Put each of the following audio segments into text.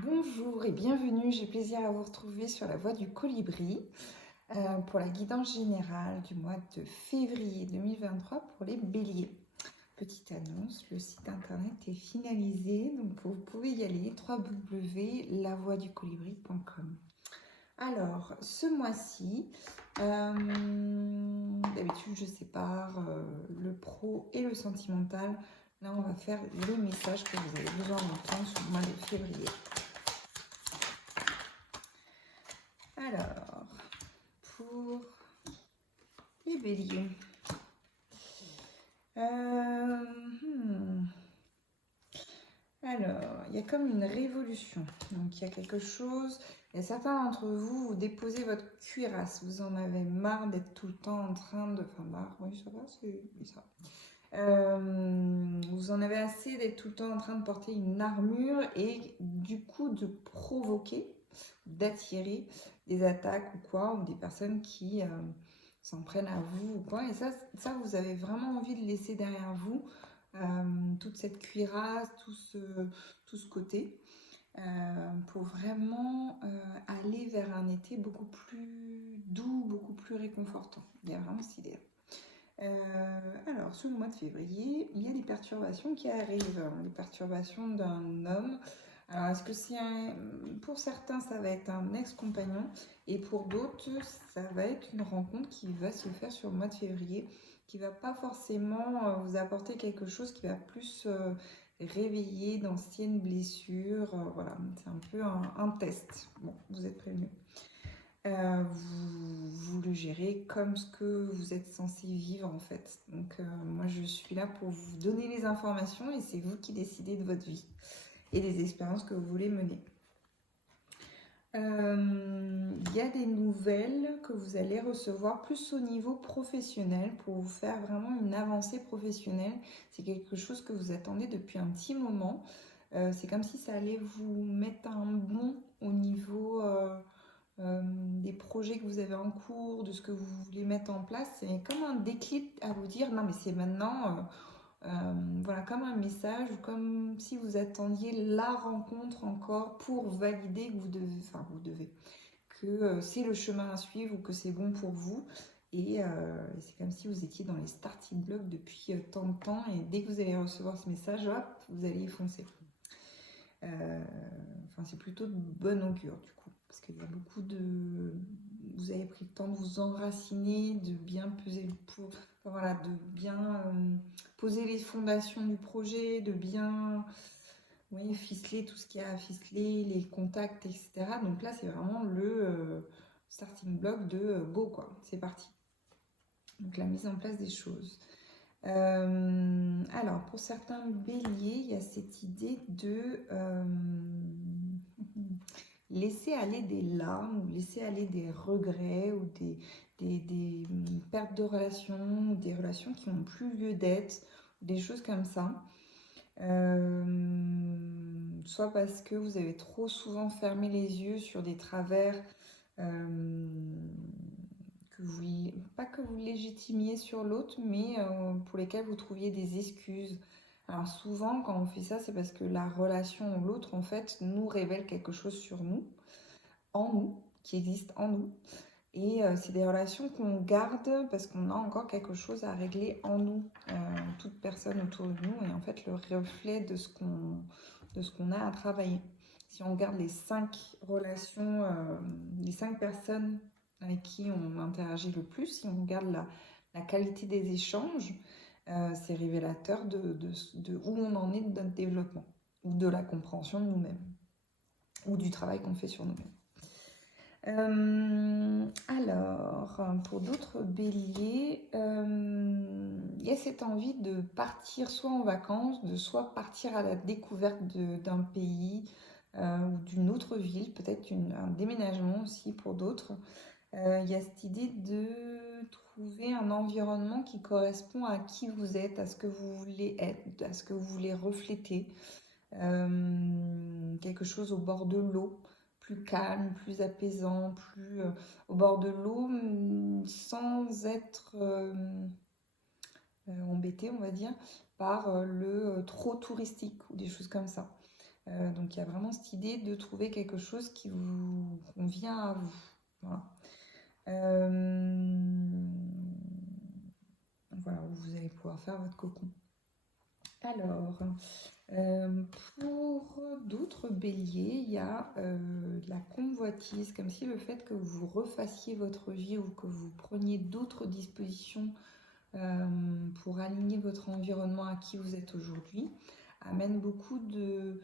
Bonjour et bienvenue, j'ai plaisir à vous retrouver sur la voie du colibri pour la guidance générale du mois de février 2023 pour les béliers. Petite annonce, le site internet est finalisé, donc vous pouvez y aller, www.lavoieducolibri.com. Alors, ce mois-ci, d'habitude je sépare le pro et le sentimental. Là, on va faire les messages que vous avez besoin d'entendre sur le mois de février. Alors, pour les béliers. Euh, hmm. Alors, il y a comme une révolution. Donc, il y a quelque chose. Il y a certains d'entre vous, vous déposez votre cuirasse. Vous en avez marre d'être tout le temps en train de. Enfin, marre, oui, ça va, c'est oui, ça. Vous en avez assez d'être tout le temps en train de porter une armure et du coup de provoquer, d'attirer des attaques ou quoi, ou des personnes qui s'en prennent à vous ou quoi. Et ça, vous avez vraiment envie de laisser derrière vous toute cette cuirasse, tout ce côté, pour vraiment aller vers un été beaucoup plus doux, beaucoup plus réconfortant. Il y a vraiment cette idée. Alors, sur le mois de février, il y a des perturbations qui arrivent, les perturbations d'un homme. Alors, est-ce que pour certains, ça va être un ex-compagnon, et pour d'autres, ça va être une rencontre qui va se faire sur le mois de février, qui va pas forcément vous apporter quelque chose, qui va plus réveiller d'anciennes blessures. Voilà, c'est un peu un test. Bon, vous êtes prévenus. Vous le gérez comme ce que vous êtes censé vivre en fait. Donc moi je suis là pour vous donner les informations et c'est vous qui décidez de votre vie et des expériences que vous voulez mener. Il y a des nouvelles que vous allez recevoir plus au niveau professionnel pour vous faire vraiment une avancée professionnelle. C'est quelque chose que vous attendez depuis un petit moment. C'est comme si ça allait vous mettre un bond au niveau des projets que vous avez en cours, de ce que vous voulez mettre en place. C'est comme un déclic à vous dire non mais c'est maintenant, voilà, comme un message ou comme si vous attendiez la rencontre encore pour valider que que c'est le chemin à suivre ou que c'est bon pour vous. Et c'est comme si vous étiez dans les starting blocks depuis tant de temps et dès que vous allez recevoir ce message, hop, vous allez y foncer. Enfin, c'est plutôt de bon augure du coup, parce qu'il y a beaucoup de. Vous avez pris le temps de vous enraciner, de bien peser le pour, enfin, voilà, de bien poser les fondations du projet, de bien ficeler tout ce qu'il y a à ficeler, les contacts, etc. Donc là, c'est vraiment le starting block de go, quoi, c'est parti. Donc la mise en place des choses. Alors, pour certains béliers, il y a cette idée de laisser aller des larmes, ou laisser aller des regrets, ou des pertes de relations, ou des relations qui n'ont plus lieu d'être, des choses comme ça. Soit parce que vous avez trop souvent fermé les yeux sur des travers pas que vous légitimiez sur l'autre, mais pour lesquels vous trouviez des excuses. Alors souvent, quand on fait ça, c'est parce que la relation ou l'autre, en fait, nous révèle quelque chose sur nous, en nous, qui existe en nous. Et c'est des relations qu'on garde parce qu'on a encore quelque chose à régler en nous, toute personne autour de nous, et en fait le reflet de ce qu'on a à travailler. Si on regarde les 5 relations, les 5 personnes avec qui on interagit le plus, si on regarde la qualité des échanges, c'est révélateur de où on en est de notre développement, ou de la compréhension de nous-mêmes, ou du travail qu'on fait sur nous-mêmes. Alors, pour d'autres béliers, il y a cette envie de partir soit en vacances, de soit partir à la découverte d'un pays ou d'une autre ville, peut-être un déménagement aussi pour d'autres. Il y a cette idée de trouver un environnement qui correspond à qui vous êtes, à ce que vous voulez être, à ce que vous voulez refléter. Quelque chose au bord de l'eau, plus calme, plus apaisant, plus au bord de l'eau, sans être embêté, on va dire, par le trop touristique ou des choses comme ça. Donc il y a vraiment cette idée de trouver quelque chose qui vous convient à vous. Voilà. Voilà, où vous allez pouvoir faire votre cocon. Alors, euh, pour d'autres béliers, il y a de la convoitise, comme si le fait que vous refassiez votre vie ou que vous preniez d'autres dispositions pour aligner votre environnement à qui vous êtes aujourd'hui, amène beaucoup de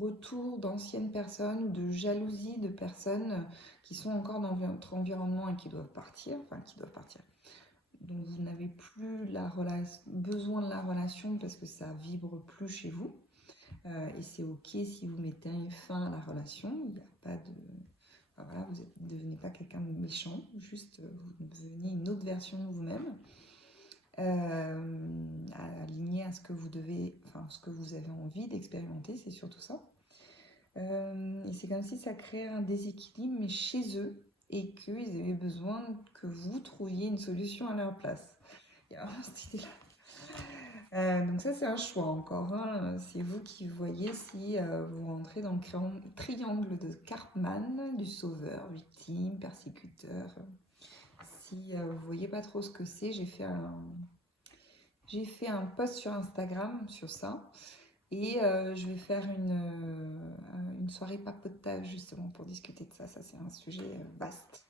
retour d'anciennes personnes ou de jalousie de personnes qui sont encore dans votre environnement et qui doivent partir, enfin qui doivent partir. Donc vous n'avez plus besoin de la relation parce que ça vibre plus chez vous. Et c'est ok si vous mettez fin à la relation. Il n'y a pas de... Enfin, voilà, vous ne devenez pas quelqu'un de méchant, juste vous devenez une autre version de vous-même. Aligné à ce que vous devez, enfin ce que vous avez envie d'expérimenter, c'est surtout ça. Et c'est comme si ça créait un déséquilibre, mais chez eux, et qu'ils avaient besoin que vous trouviez une solution à leur place. Il y a vraiment cette idée-là. Donc ça, c'est un choix encore. Hein. C'est vous qui voyez si vous rentrez dans le triangle de Karpman, du sauveur, victime, persécuteur. Si vous voyez pas trop ce que c'est, j'ai fait un post sur Instagram sur ça. Et je vais faire une soirée papotage justement pour discuter de ça. Ça, c'est un sujet vaste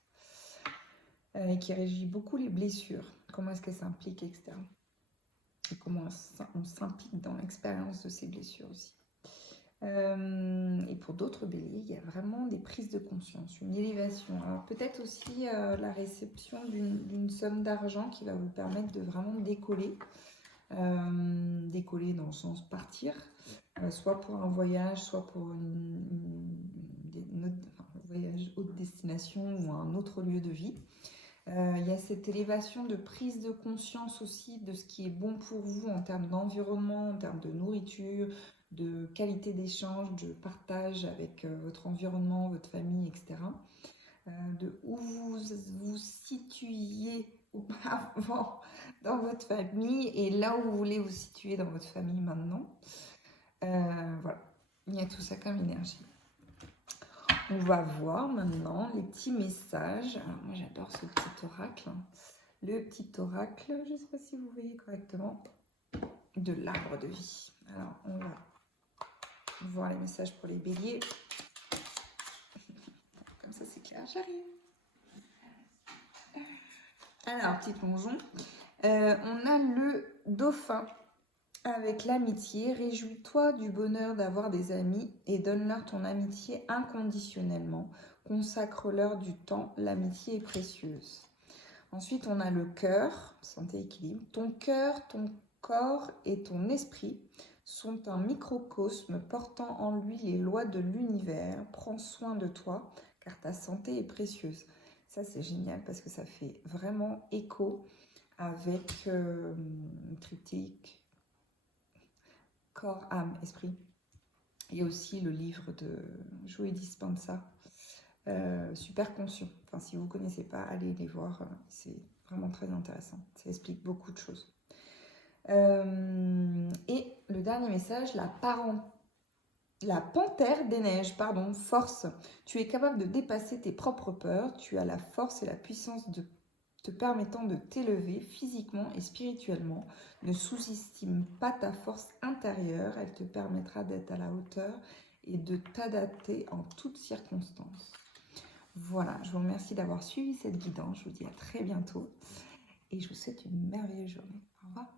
et qui régit beaucoup les blessures. Comment est-ce qu'elles s'impliquent, etc. Et comment on s'implique dans l'expérience de ces blessures aussi. Et pour d'autres béliers, il y a vraiment des prises de conscience, une élévation. Alors peut-être aussi la réception d'une somme d'argent qui va vous permettre de vraiment décoller. Décoller dans le sens partir, soit pour un voyage, soit pour un voyage haute destination ou un autre lieu de vie. Il y a cette élévation de prise de conscience aussi de ce qui est bon pour vous en termes d'environnement, en termes de nourriture, de qualité d'échange, de partage avec votre environnement, votre famille, etc. De où vous vous situiez auparavant dans votre famille et là où vous voulez vous situer dans votre famille maintenant. Voilà, il y a tout ça comme énergie. On va voir maintenant les petits messages. Alors moi j'adore ce petit oracle. Le petit oracle, je ne sais pas si vous voyez correctement, de l'arbre de vie. Alors on va voir les messages pour les béliers. Comme ça c'est clair, j'arrive. Alors, petit plongeon. On a le dauphin avec l'amitié. Réjouis-toi du bonheur d'avoir des amis et donne-leur ton amitié inconditionnellement. Consacre-leur du temps. L'amitié est précieuse. Ensuite, on a le cœur, santé, équilibre. Ton cœur, ton corps et ton esprit sont un microcosme portant en lui les lois de l'univers. Prends soin de toi, car ta santé est précieuse. Ça, c'est génial parce que ça fait vraiment écho avec triptyque corps, âme, esprit. Et aussi le livre de Joe Dispenza, Super Conscient. Enfin, si vous ne connaissez pas, allez les voir. C'est vraiment très intéressant. Ça explique beaucoup de choses. Et le dernier message, la panthère des neiges, force. Tu es capable de dépasser tes propres peurs. Tu as la force et la puissance de te permettant de t'élever physiquement et spirituellement. Ne sous-estime pas ta force intérieure. Elle te permettra d'être à la hauteur et de t'adapter en toutes circonstances. Voilà, je vous remercie d'avoir suivi cette guidance. Je vous dis à très bientôt et je vous souhaite une merveilleuse journée. Au revoir.